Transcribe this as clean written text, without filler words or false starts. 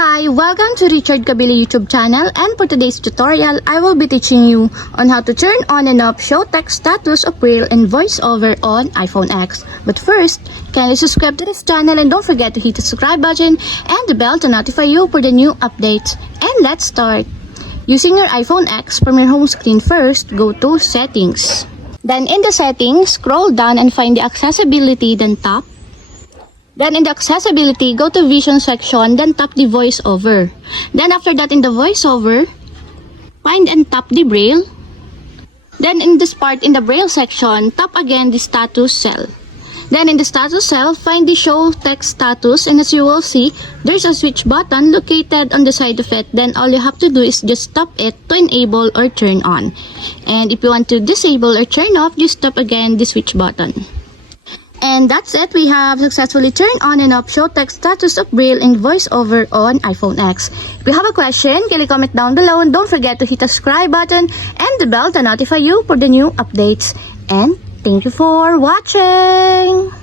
Hi, welcome to Richard Kabili YouTube channel, and for today's tutorial, I will be teaching you on how to turn on and off show text status of braille and voiceover on iPhone X. But first, kindly subscribe to this channel and don't forget to hit the subscribe button and the bell to notify you for the new updates. And let's start. Using your iPhone X, from your home screen first, go to Settings. Then in the Settings, scroll down and find the Accessibility, then tap. Then in the accessibility, go to vision section, then tap the voiceover. Then after that in the voiceover, find and tap the braille. Then in this part in the braille section, tap again the status cell. Then in the status cell, find the show text status, and as you will see, there's a switch button located on the side of it. Then all you have to do is just tap it to enable or turn on. And if you want to disable or turn off, just tap again the switch button. And that's it. We have successfully turned on and off show text status of braille and voiceover on iPhone X. If you have a question, kindly comment down below, and don't forget to hit the subscribe button and the bell to notify you for the new updates. And thank you for watching!